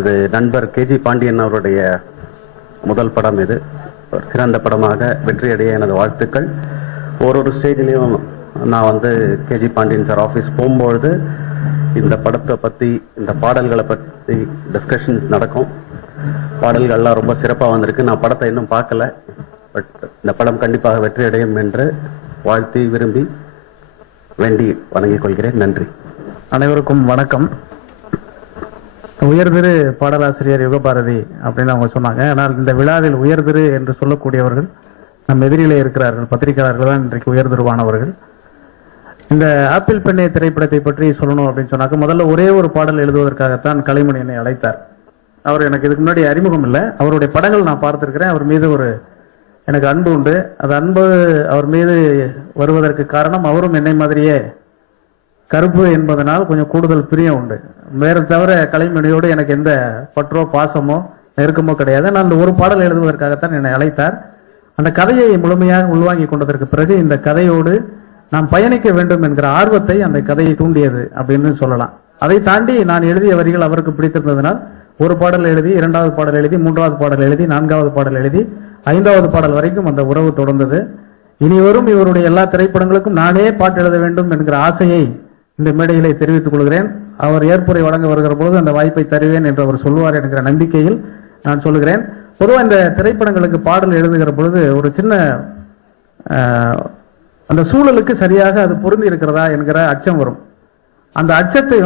அது நண்பர் கேஜி பாண்டியன் அவருடைய முதல் படம். இது ஒரு சிறந்த படமாக வெற்றியடைய எனது வாழ்த்துக்கள். ஒரு ஸ்டேஜ்லேயும் நான் கேஜி பாண்டியன் சார் ஆஃபீஸ் போகும்பொழுது இந்த படத்தை பற்றி, இந்த பாடல்களை பற்றி டிஸ்கஷன்ஸ் நடக்கும். பாடல்கள்லாம் ரொம்ப சிறப்பாக வந்திருக்கு. நான் படத்தை இன்னும் பார்க்கல, பட் இந்த படம் கண்டிப்பாக வெற்றி அடையும் என்று வாழ்த்தி விரும்பி வேண்டி வணங்கிக் கொள்கிறேன். நன்றி. அனைவருக்கும் வணக்கம். உயர்திரு பாடலாசிரியர் யுகபாரதி அப்படின்னு அவங்க சொன்னாங்க. ஆனால் இந்த விழாவில் உயர்திரு என்று சொல்லக்கூடியவர்கள் நம் எதிரிலே இருக்கிறார்கள். பத்திரிகையாளர்கள் தான் இன்றைக்கு உயர்திருவானவர்கள். இந்த ஆப்பிள் பெண்ணை திரைப்படத்தை பற்றி சொல்லணும் அப்படின்னு சொன்னாக்க, முதல்ல ஒரே ஒரு பாடல் எழுதுவதற்காகத்தான் கலைமணி என்னை அழைத்தார். அவர் எனக்கு இதுக்கு முன்னாடி அறிமுகம் இல்லை. அவருடைய படங்கள் நான் பார்த்திருக்கிறேன். அவர் மீது எனக்கு அன்பு உண்டு. அது அன்பு அவர் மீது வருவதற்கு காரணம், அவரும் என்னை மாதிரியே கருப்பு என்பதனால் கொஞ்சம் கூடுதல் பிரியம் உண்டு. வேற தவிர கலைமணியோடு எனக்கு எந்த பற்றோ பாசமோ நெருக்கமோ கிடையாது. நான் அந்த ஒரு பாடல் எழுதுவதற்காகத்தான் என்னை அழைத்தார். அந்த கதையை முழுமையாக உள்வாங்கி கொண்டதற்கு பிறகு இந்த கதையோடு நாம் பயணிக்க வேண்டும் என்கிற ஆர்வத்தை அந்த கதையை தூண்டியது அப்படின்னு சொல்லலாம். அதை தாண்டி நான் எழுதிய வரிகள் அவருக்கு பிடித்திருந்ததனால் ஒரு பாடல் எழுதி, இரண்டாவது பாடல் எழுதி, மூன்றாவது பாடல் எழுதி, நான்காவது பாடல் எழுதி, ஐந்தாவது பாடல் வரைக்கும் அந்த உறவு தொடர்ந்தது. இனி வரும் இவருடைய எல்லா திரைப்படங்களுக்கும் நானே பாட்டு எழுத வேண்டும் என்கிற ஆசையை இந்த மேடையிலே தெரிவித்துக் கொள்கிறேன். அவர் ஏற்புரை வழங்க வருகிற பொழுது அந்த வாய்ப்பை தருவேன் என்று அவர் சொல்லுவார் என்கிற நம்பிக்கையில் நான் சொல்லுகிறேன். பொதுவாக இந்த திரைப்படங்களுக்கு பாடல் எழுதுகிற பொழுது ஒரு சின்ன அந்த சூழலுக்கு சரியாக அது பொருந்தி இருக்கிறதா என்கிற அச்சம் வரும். அந்த அச்சத்தை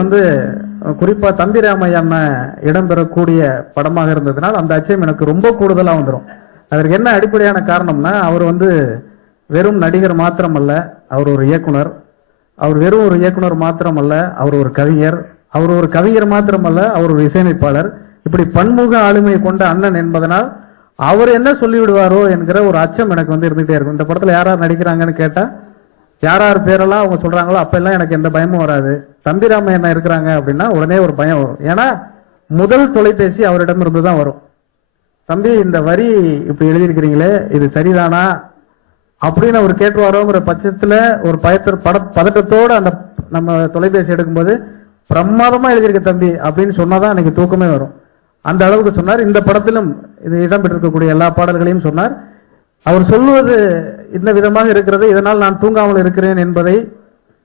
குறிப்பா தம்பி ராமையா இடம்பெறக்கூடிய படமாக இருந்ததுனால் அந்த அச்சம் எனக்கு ரொம்ப கூடுதலா வந்துடும். அதற்கு என்ன அடிப்படையான காரணம்னா, அவர் வெறும் நடிகர் மாத்திரமல்ல, அவர் ஒரு இயக்குனர். அவர் வெறும் ஒரு இயக்குனர் மாத்திரமல்ல, அவர் ஒரு கவிஞர். அவர் ஒரு கவிஞர் மாத்திரமல்ல, அவர் ஒரு இசையமைப்பாளர். இப்படி பன்முக ஆளுமை கொண்ட அண்ணன் என்பதனால் அவர் என்ன சொல்லிவிடுவாரோ என்கிற ஒரு அச்சம் எனக்கு இருந்துகிட்டே இருக்கும். இந்த படத்துல யார் யார் நடிக்கிறாங்கன்னு கேட்டா, யார் யார் பேரெல்லாம் அவங்க சொல்றாங்களோ அப்பெல்லாம் எனக்கு எந்த பயமும் வராது. தம்பி ராமையா இருக்கிறாங்க அப்படின்னா உடனே ஒரு பயம் வரும். ஏன்னா முதல் தொலைபேசி அவரிடம் இருந்துதான் வரும். தம்பி, இந்த வரி இப்படி எழுதியிருக்கிறீங்களே, இது சரிதானா அப்படின்னு அவர் கேட்டுவாரோங்கிற பட்சத்துல ஒரு பதட்டத்தோட அந்த நம்ம தொலைபேசி எடுக்கும்போது பிரமாதமா எழுதியிருக்க தம்பி அப்படின்னு சொன்னாதான் எனக்கு தூக்கமே வரும். அந்த அளவுக்கு சொன்னார். இந்த படத்திலும் இது இடம்பெற்றிருக்கக்கூடிய எல்லா பாடல்களையும் சொன்னார். அவர் சொல்லுவது இந்த விதமாக இருக்கிறது, இதனால் நான் தூங்காமல் இருக்கிறேன் என்பதை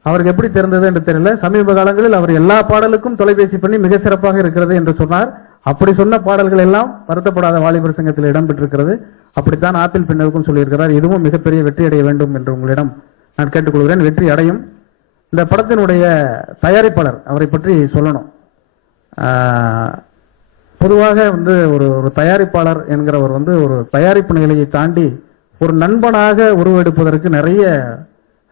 அவருக்கு எப்படி தெரிந்தது என்று தெரியல. சமீப காலங்களில் அவர் எல்லா பாடலுக்கும் தொலைபேசி பண்ணி மிக சிறப்பாக இருக்கிறது என்று சொன்னார். அப்படி சொன்ன பாடல்கள் எல்லாம் வருத்தப்படாத வாலிபர் சங்கத்தில் இடம்பெற்றிருக்கிறது. அப்படித்தான் ஆப்பிள் பெண்ணுக்கும் சொல்லியிருக்கிறார். இதுவும் மிகப்பெரிய வெற்றி அடைய வேண்டும் என்று உங்களிடம் நான் கேட்டுக்கொள்கிறேன். வெற்றி அடையும். இந்த படத்தினுடைய தயாரிப்பாளர், அவரை பற்றி சொல்லணும். பொதுவாக ஒரு தயாரிப்பாளர் என்கிறவர் ஒரு தயாரிப்பு நிலையை தாண்டி ஒரு நண்பனாக உருவெடுப்பதற்கு நிறைய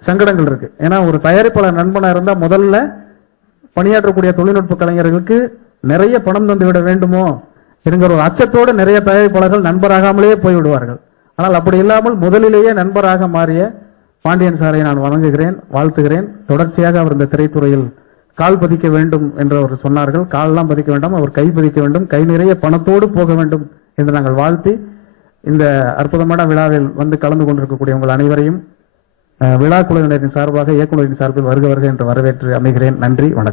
சங்கடங்கள் இருக்கு. ஏன்னா ஒரு தயாரிப்பாளர் நண்பனா இருந்தா முதல்ல பணியாற்றக்கூடிய தொழில்நுட்ப கலைஞர்களுக்கு நிறைய பணம் தந்து விட வேண்டுமோ என்கிற ஒரு அச்சத்தோடு நிறைய தயாரிப்பாளர்கள் நண்பராகாமலேயே போய்விடுவார்கள். ஆனால் அப்படி இல்லாமல் முதலிலேயே நண்பராக மாறிய பாண்டியன் சாரை நான் வணங்குகிறேன், வாழ்த்துகிறேன். தொடர்ச்சியாக அவர் இந்த திரைத்துறையில் கால் பதிக்க வேண்டும் என்று அவர் சொன்னார்கள். கால்லாம் பதிக்க வேண்டாம், அவர் கை பதிக்க வேண்டும், கை நிறைய பணத்தோடு போக வேண்டும் என்று நாங்கள் வாழ்த்தி இந்த அற்புதமான விழாவில் கலந்து கொண்டிருக்கக்கூடிய உங்கள் அனைவரையும் விழா குழுவினரின் சார்பாக, இயக்குநரின் சார்பில் வருக வருக என்று வரவேற்று அமைகிறேன். நன்றி, வணக்கம்.